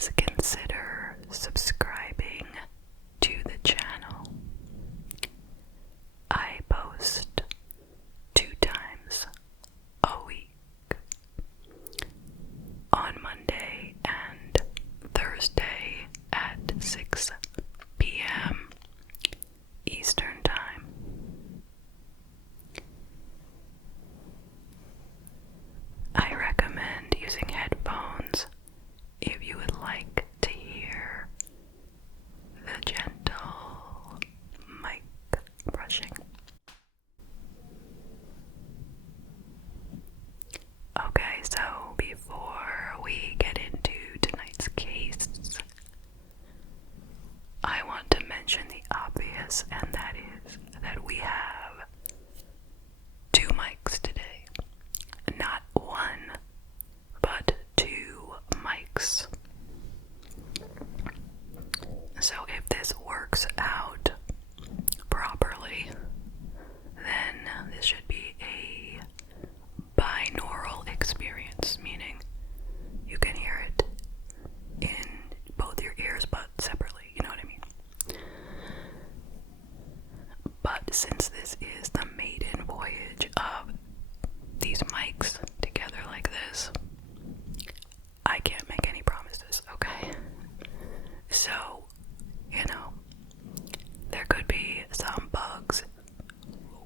please consider subscribing to the channel. I post 2 times a week, on Monday and Thursday at 6 p.m. Eastern Time. I recommend using headphones if you would like to hear the gentle mic brushing. Okay, so before we get into tonight's case, I want to mention the obvious, and that is that we have 2 mics today. Not 1, but 2 mics. So if this works out properly, then this should be a binaural experience, meaning you can hear it in both your ears but separately, you know what I mean? But since this is the maiden voyage of these mics together like this, I can't make any promises, okay? So, there could be some bugs.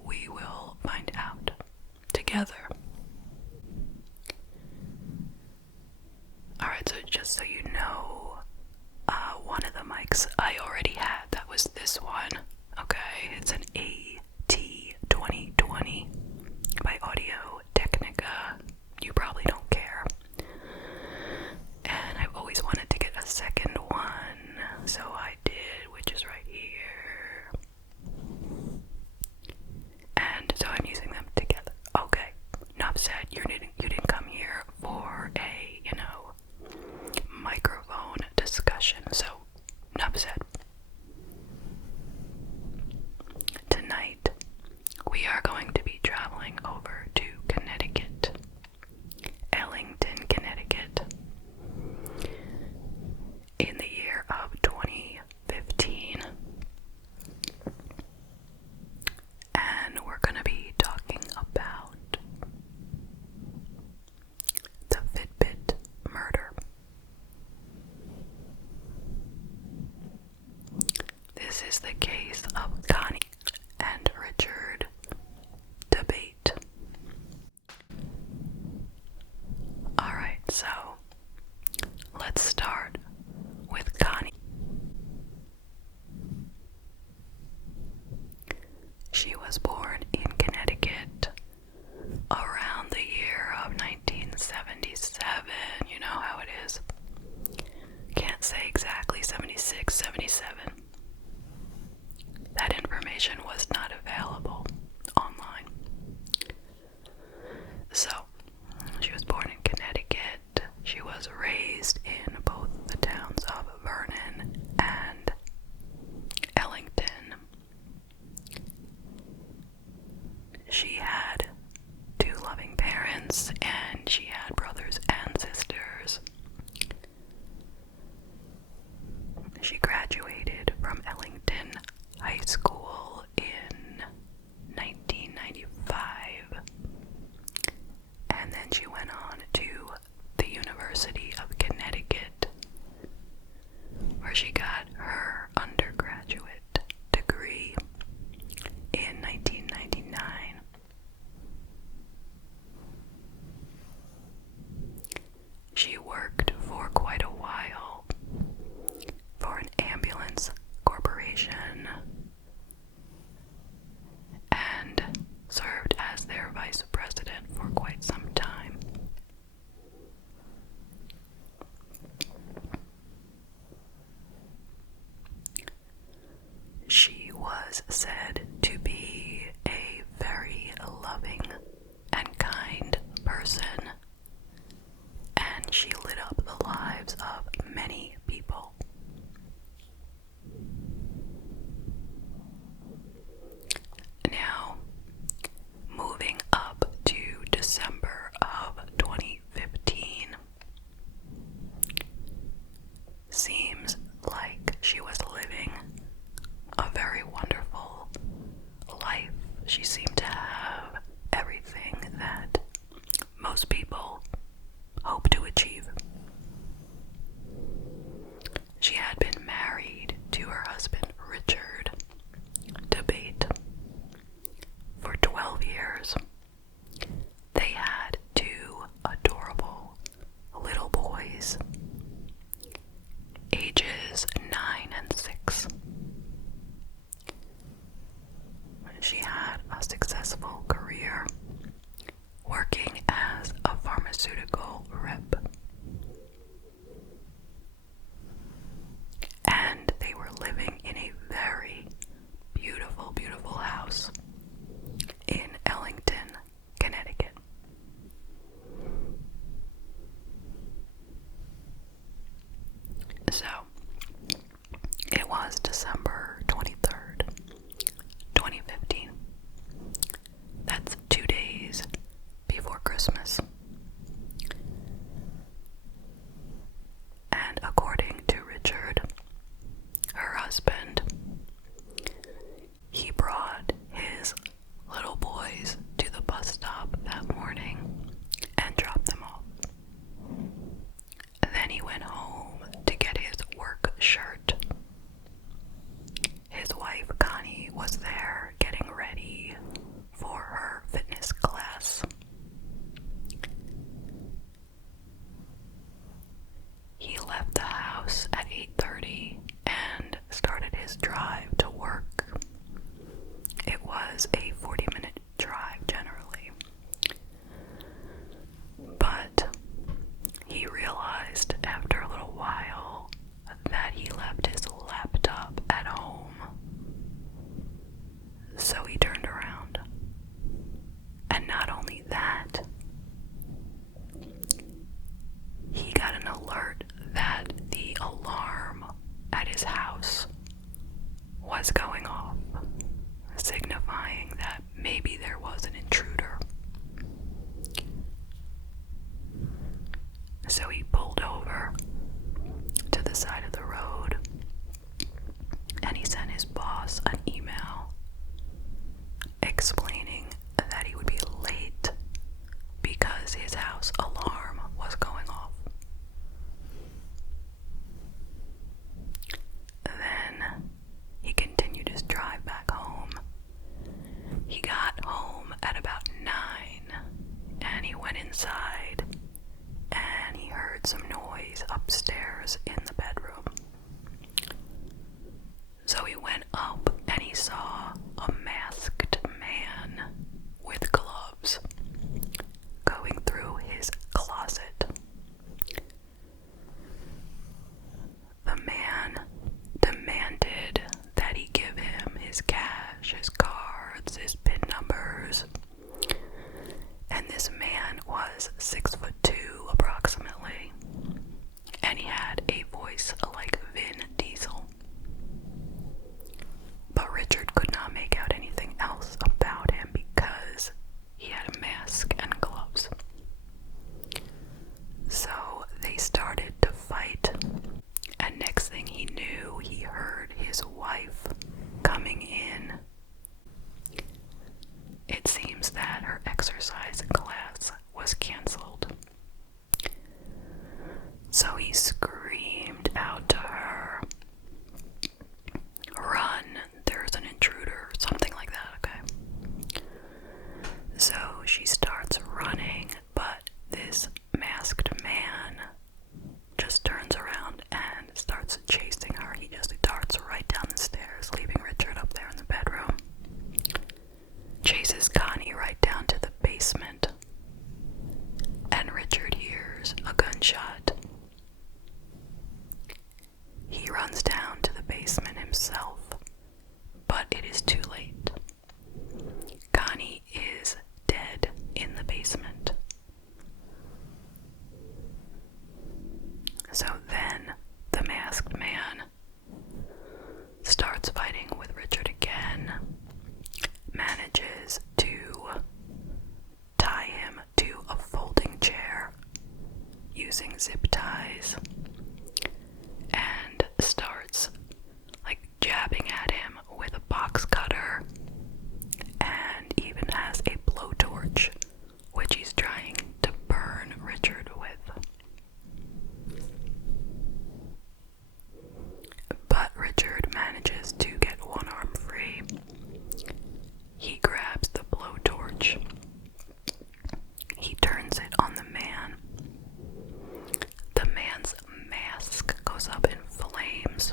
We will find out together. Alright, so just so you know, one of the mics I already had, that was this one, okay? It's an AT2020 by Audio Technica. You probably don't care. And I've always wanted to get a second one, so I did, which is right here. And so I'm using them together. Okay, enough said. You didn't come here for a, microphone discussion, so enough said. Tonight, we are going to be traveling over to Connecticut, Ellington, Connecticut, in the year of 2015. And we're going to be talking about the Fitbit murder. This is the case of Connie and Richard Dabate. Alright, so let's start with Connie. She was born in Connecticut around the year of 1977. You know how it is. Can't say exactly 76, 77. That information was not available online. So, she was born in Connecticut. She was raised in both the towns of Vernon and Ellington. She had 2 loving parents, and she had brothers and sisters. She graduated from Ellington High School in 1995, and then she went on to the University of Connecticut So, it was December 23rd, 2015. That's 2 days before Christmas. And according to Richard, her husband, he brought his little boys to the bus stop that morning and dropped them off. Then he went home to get his work shirt. His wife, Connie, was there getting ready for her fitness class. He left the house at 8:30 and started his drive to work. It was a 40-minute drive generally. But he realized after a little while that he left his laptop at home. So he turned around. And not only that, he got an alert that the alarm at his house was going off, signifying that maybe there was an intruder. So he pulled over to the side of the road and he sent his boss an email explaining that he would be late because his house alarm was going off. Then he continued his drive back home. He got home at about 9 and he went inside and he heard some noise upstairs in the bedroom. So he went up and he saw a masked man with gloves going through his closet. The man demanded that he give him his cash, his cards, his PIN numbers. And this man was 6'2" approximately. And he had a voice like Vin Diesel. But Richard could not make out anything else about him because he had a mask and gloves. So they started to fight. And next thing he knew, he heard his wife coming in. It seems that her exercise class was canceled. So he screamed out to her, "Run, there's an intruder," something like that, okay? So she starts running, but this masked man just turns around and starts chasing her. He just darts right down the stairs, leaving Richard up there in the bedroom. Chases Connie right down to the basement. And Richard hears a gunshot. He runs down to the basement himself, but it is too late. Connie is dead in the basement. So then the masked man starts fighting with Richard again, manages to tie him to a folding chair using zip ties, and starts jabbing at him with a box cutter, and even has a blowtorch which he's trying to burn Richard with. But Richard manages to get one arm free. He grabs the blowtorch. He turns it on the man. The man's mask goes up in flames.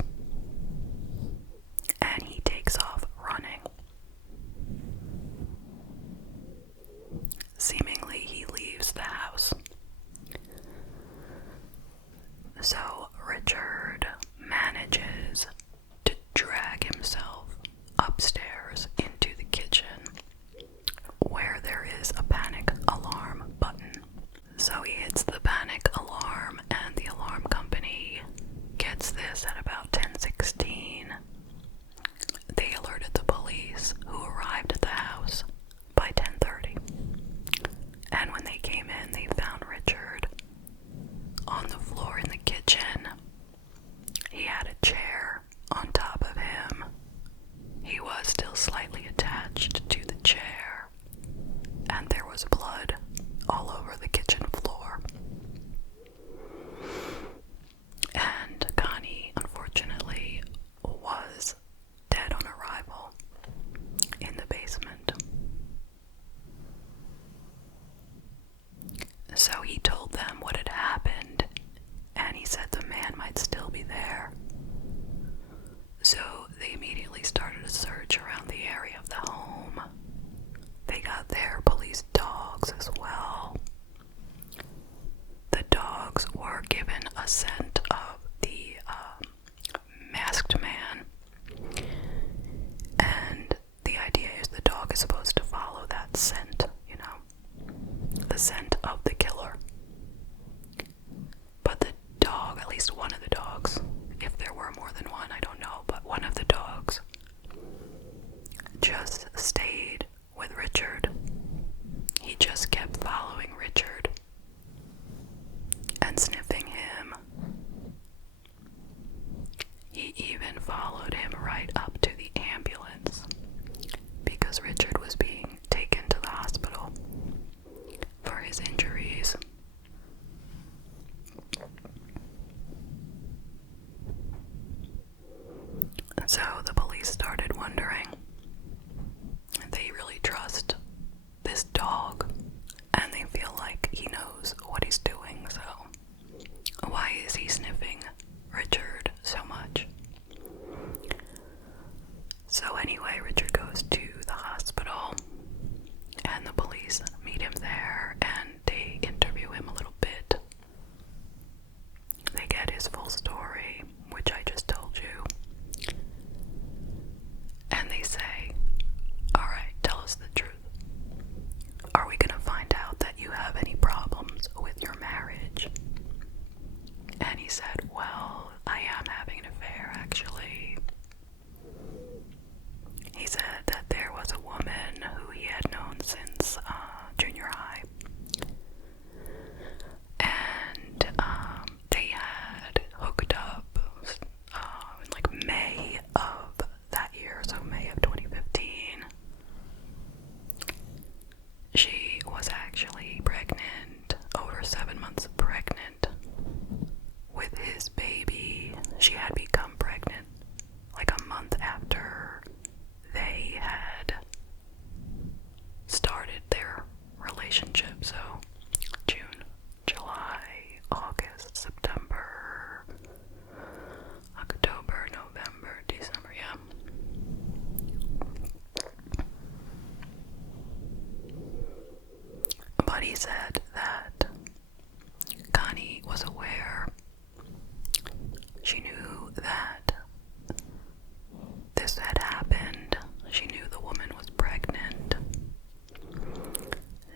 And he takes off running. Seemingly, he leaves the house. So Richard manages to drag himself upstairs into the kitchen where there is a panic alarm button. So he hits the panic alarm and the alarm company gets immediately started a search around the area of the home. They got their police dogs as well. The dogs were given a scent of the masked man, and the idea is the dog is supposed to follow that scent, the scent of the killer. But the dog, at least one of the dogs, if there were more than one, I don't know, but one of the dogs just stayed with Richard. He just kept following Richard and sniffing him. He even followed him right up to the ambulance because Richard was being taken to the hospital for his injuries. So the police started wondering, they really trust this dog and they feel like he knows what he's doing, so why is he sniffing Richard so much? So anyway, Richard goes to the hospital and the police meet him there and they interview him a little bit. They get his full story, which I just told you. And they say, alright, tell us the truth. Are we gonna find out that you have any problems with your marriage? And he said, well, I am having an affair, actually. He said that there was a woman who he had known since junior high. And they had hooked up in like May of that year, so May of 2015. She was actually pregnant, over 7 months pregnant, with his baby. She had become pregnant like a month after they had started their relationship. So June, July, August, September, October, November, December, yeah. But he said that Connie was aware. She knew that this had happened. She knew the woman was pregnant.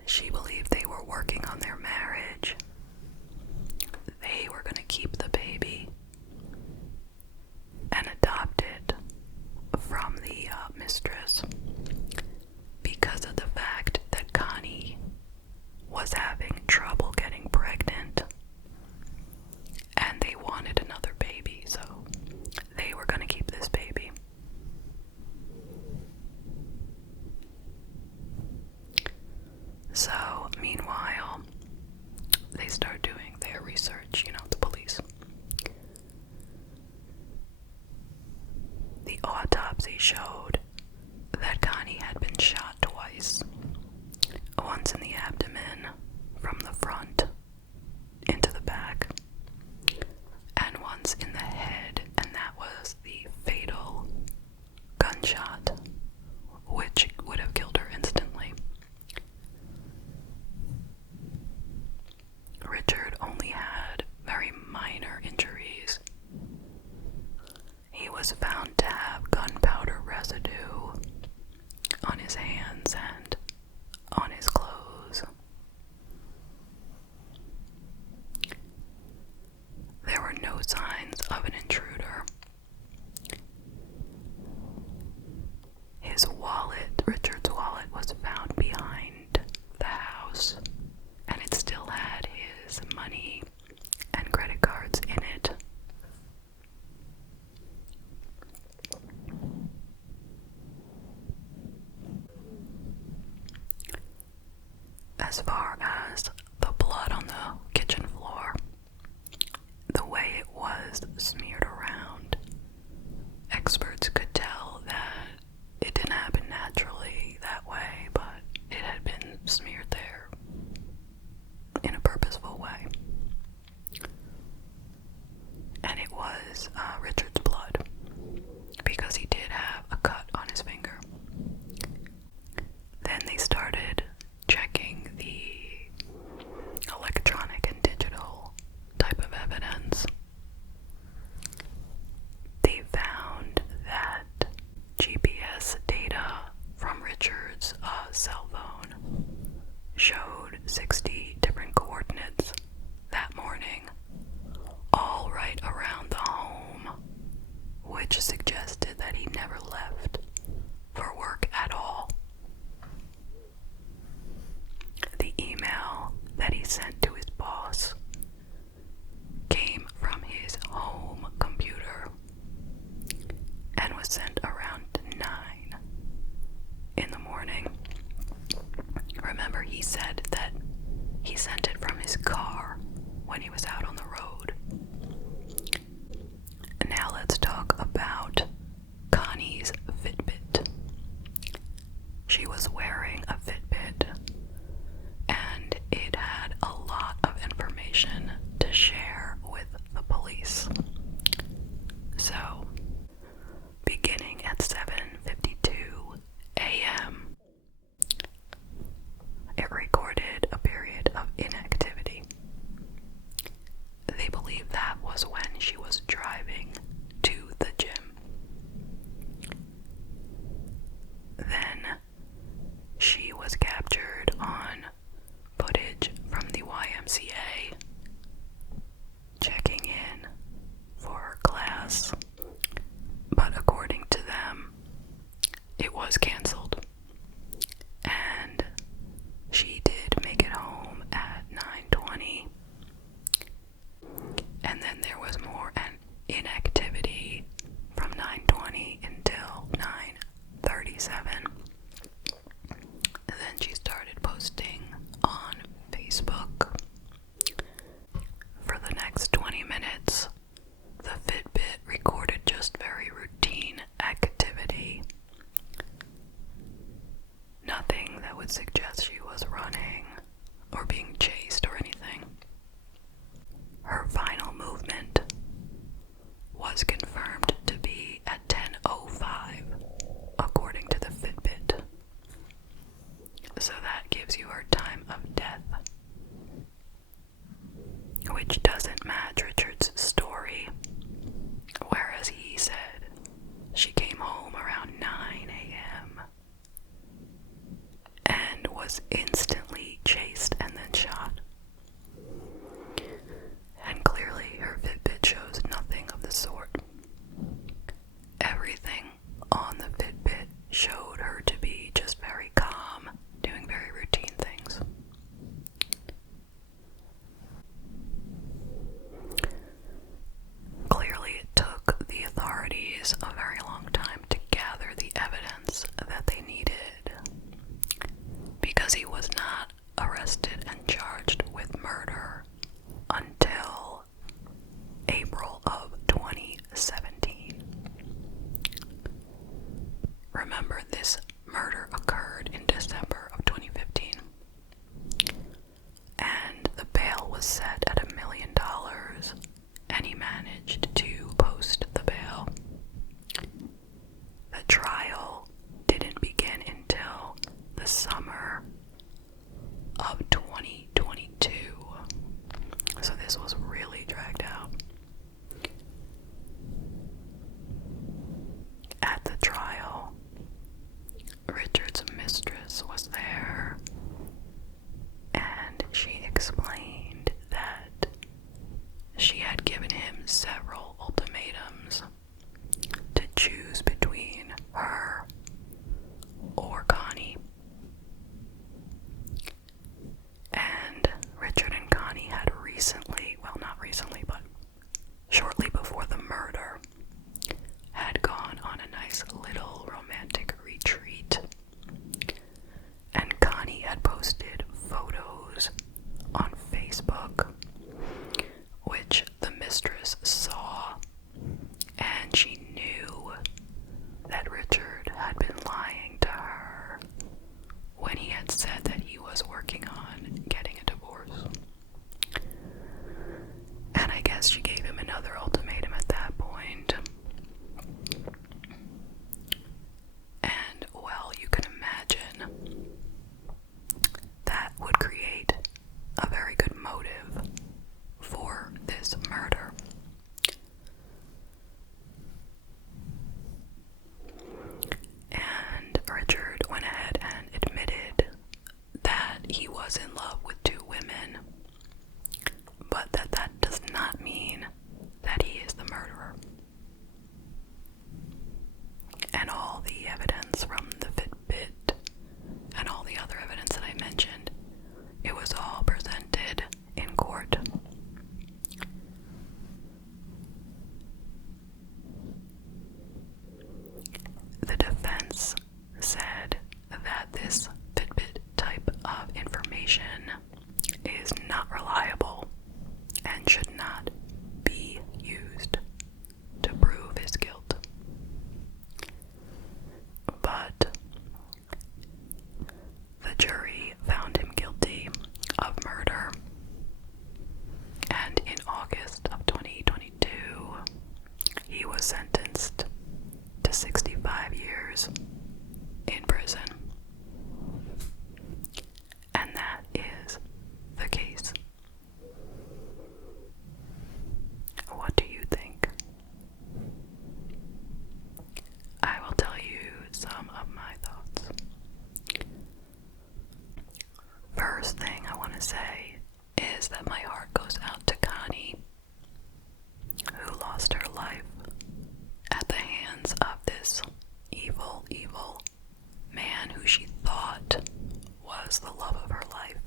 She believed they were working on their marriage. They were going to keep the baby and adopt it from the mistress because of the fact that Connie was having trouble getting pregnant and they wanted another baby, so they were going to keep this baby. So, meanwhile, they start doing their research, the police. The autopsy showed that Connie had been shot twice. Once in the abdomen from the front into the back, and once in the head, and that was the fatal gunshot, which would have killed her instantly. Richard only had very minor injuries. He was found to have gunpowder residue on his hands and on his clothes. There were no signs of an intruder. His wallet, Richard's wallet, was found behind the house, and it still had his money and credit cards in it. As far as the blood on the kitchen floor, the way it was smeared around, experts could tell that it didn't happen naturally that way, but it had been smeared there in a purposeful way. And it was Richard's blood, because he did have a said that he sent it from his car when he was out on the road. Now let's talk about Connie's Fitbit. She was wearing a Fitbit, and it had a lot of information to share with the police. So, beginning at 7:52 a.m., it recorded a period of inactivity. They believe that was when she was driving to the gym. Then she was captured on footage from the YMCA checking in for her class, but according to them, it was canceled, and she did make it home at 9:20. And then there was more inactivity from 9:20 until 9:37. And then she started posting on Facebook. For the next 20 minutes, the Fitbit recorded just very routine activity. Nothing that would suggest she was running or being chased or anything. Her final movement was confirmed to be at 10:05, according to the Fitbit. So that gives you her time of death, which doesn't match Richard's story, whereas he said she came home around 9 a.m. and was instantly chased and then shot. And clearly her Fitbit shows nothing of the sort. Everything on the Fitbit showed her to be just very calm, doing very routine things. Clearly it took the authorities a very long time to gather the evidence that they needed, because he was not arrested and charged with murder until April of 2017. Remember, this murder occurred in December of 2015, and the bail was set at $1 million, and he managed to post the bail. The trial didn't begin until the summer of 2022, so this was really dragged out. At the trial, Richard's mistress was there, and she explained that she had given him several ultimatums to choose between her or Connie. And Richard and Connie had recently, well, not recently, but shortly before the murder, had gone on a nice little romantic retreat. And Connie had posted photos on Facebook, which the mistress saw, and she knew that Richard had been lying to her when he had said that he was working on getting a divorce. And I guess she gave him another ultimatum at that point. And, well, you can imagine that would create a very good motive for this murder. And Richard went ahead and admitted that he was in love with two women, but that does not mean that he is the murderer. And all the evidence from the Fitbit and all the other evidence that I mentioned, it was all presented in court. The defense said that this Fitbit type of information information is not reliable and should not be used to prove his guilt. But the jury found him guilty of murder, and in August of 2022, he was sentenced to 65 years in prison. And that is the case. What do you think? I will tell you some of my thoughts. First thing I want to say is that my heart goes out to Connie, who lost her life at the hands of this evil man who she thought was the love of her life.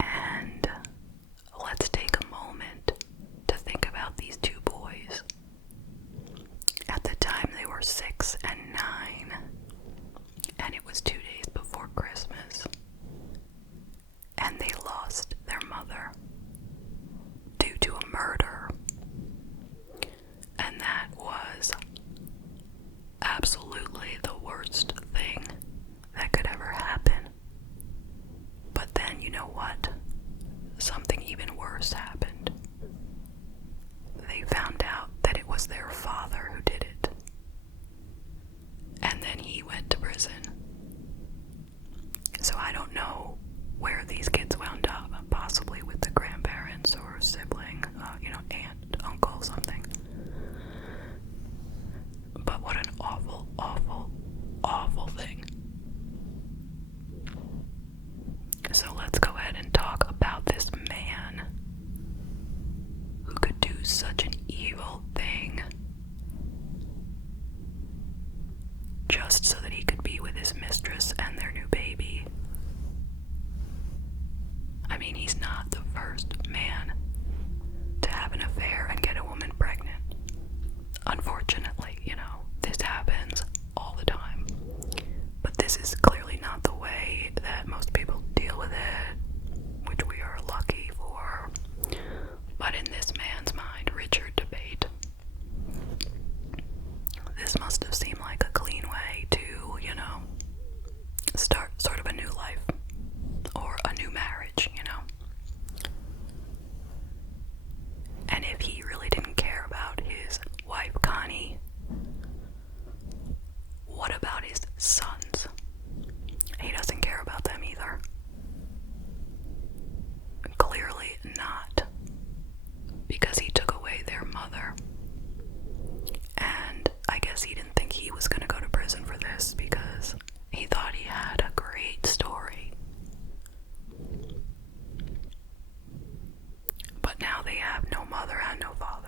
And let's take a moment to think about these two boys. At the time, they were 6 and 9, and it was 2 days before Christmas, and they lost their mother due to a murder. And that was absolutely the worst thing that could ever happen. But then, you know what? Something even worse happened. They found out that it was their father who did it. And then he went to prison. So I don't know where these kids wound up, possibly with the grandparents or sibling, aunt, uncle, something. But what an awful, awful, awful thing. So let's go ahead and talk about this man who could do such an evil thing just so that he could be with his mistress and their new baby. I mean, he's not the first man to have an affair and get a woman pregnant. Unfortunately, this happens all the time. But this is clearly not the way that most people deal with it, which we are lucky for. But in this man's mind, Richard Dabate, this must have seemed like a clean way to, start sort of a new life or a new marriage, And if he really didn't care about his wife, Connie, what about his sons? He doesn't care about them either. Clearly not, because he took away their mother. And I guess he didn't think he was going to go to prison for this because he thought he had a great story. But now they have no mother and no father.